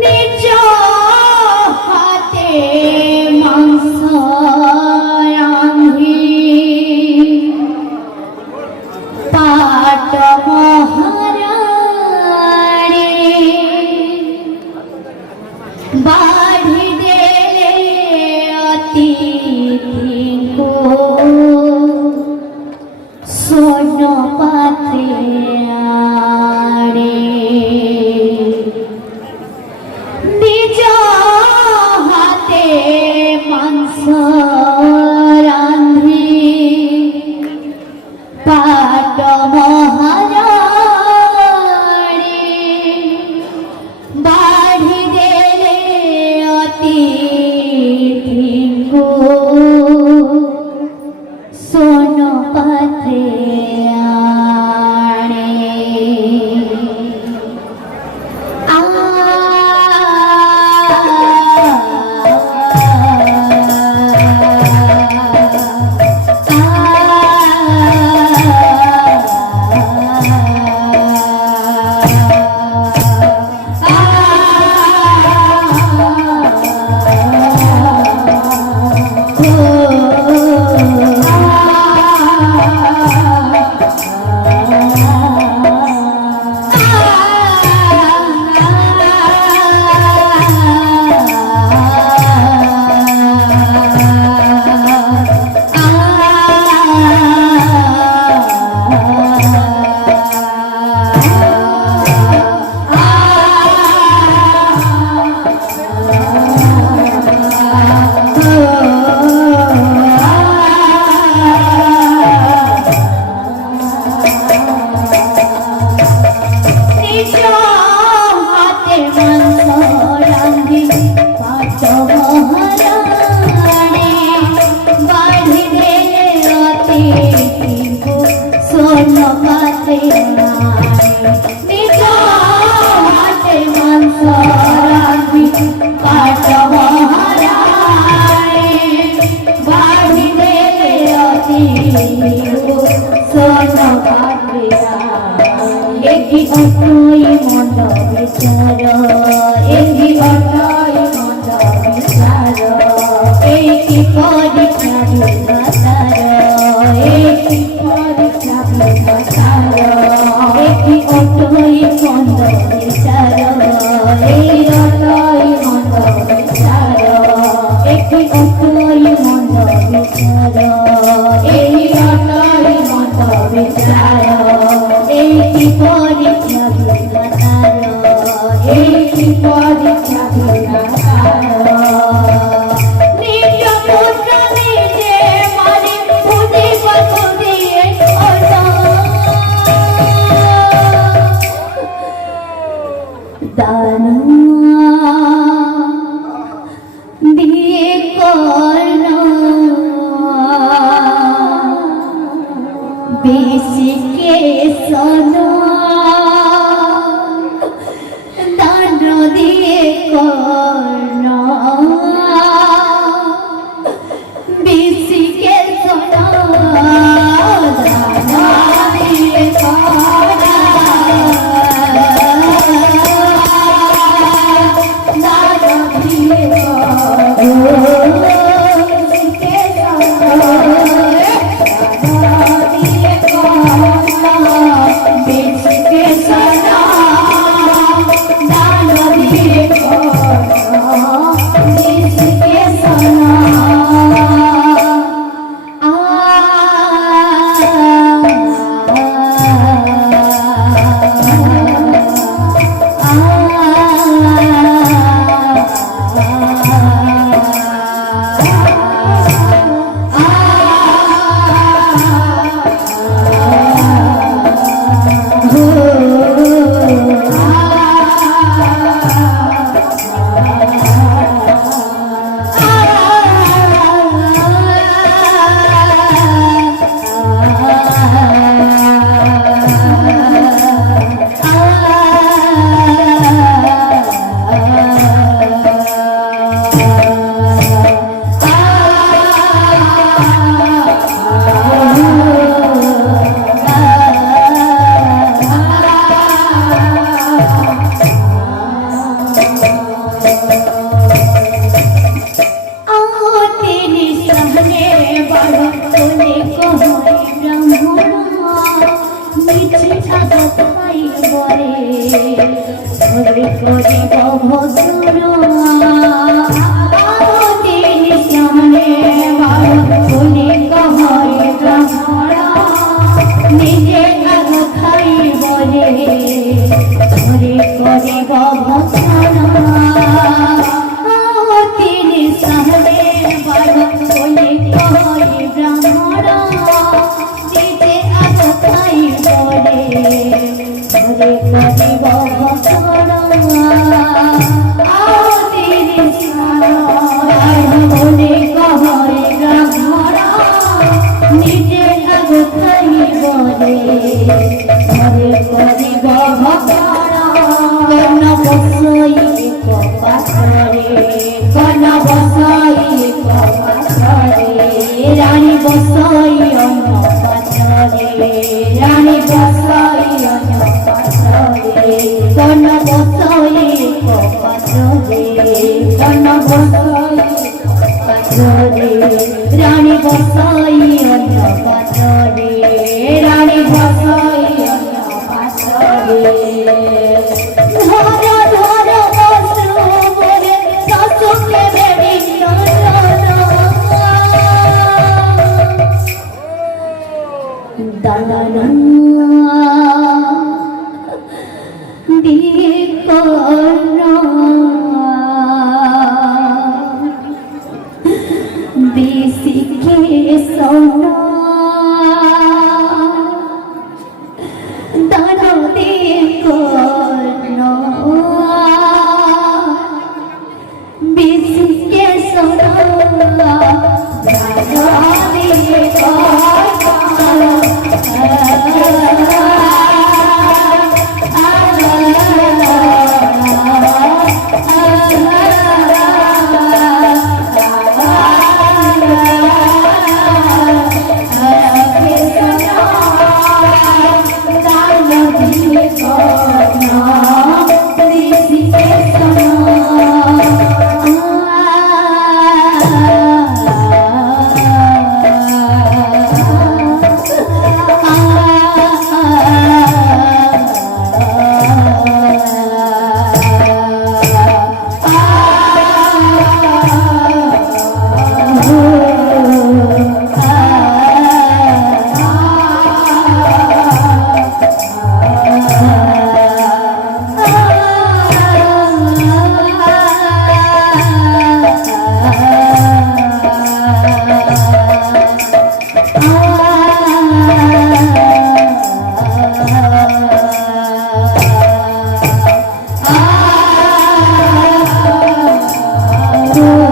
নিজ হাতে মাংস রান্ধি পাট মহারাণী বাড়ি দেলে অতিথিঙ্কো সোন পাত্রে আড়ে নিজ হাতে মাংস রান্ধি পাট মহারাণী বাড়ি দেলে অতিথিঙ্কো সোন পাত্রে আড়ে একই অটই মন্দ বিচার একই অটই মন্দ বিচার একই পরীক্ষা বিভাতার একই পরীক্ষা বিভাতার একই অটই মন্দ বিচার এই অটই মন্দ বিচার একই অটই মন্দ বিচার এই অটই মন্দ বিচার এই পরীক্ষা বিধাতার এই পরীক্ষা বিধাতার নিজ পুত্র নিজে মারি বুঝি কত দিয়ে দানা দিয়ে করনা বেশি সোনা দান দিয়ে করনা বিশিকে সোনা দান দিয়ে করনা দান দিয়ে করনা পারে ওরে করিব ভসুরা তিনি সামনে বারো বলে কহরে ব্রাহ্মণা নিজে আগ খাই বলে ওরে করিব ভসুরা তিনি সামনে বারো বলে কহরে ব্রাহ্মণা নিজে আগ খাই বলে ওরে করিব ভসুরা তিনি সামনে বলে কহরে ব্রাহ্মণা নিজে আগ খাই বলে ওরে করিব ভসুরা কর্ণ বসই পাথরে কর্ণ বসই পাথরে রানী বসই অন্য পাথরে রানী বসই অন্য পাথরে কর্ণ বসই পাথরে কর্ণ বসই পাথরে রানী বসই অন্য পাথরে রানী বসই অন্য পাথরে ধরা ধরা অশ্রু বলে শাসকে বেড়ি দানা বিকর্ণ বিশিকে সোনা দানা বিকর্ণ বিশিকে সোনা দানা Oh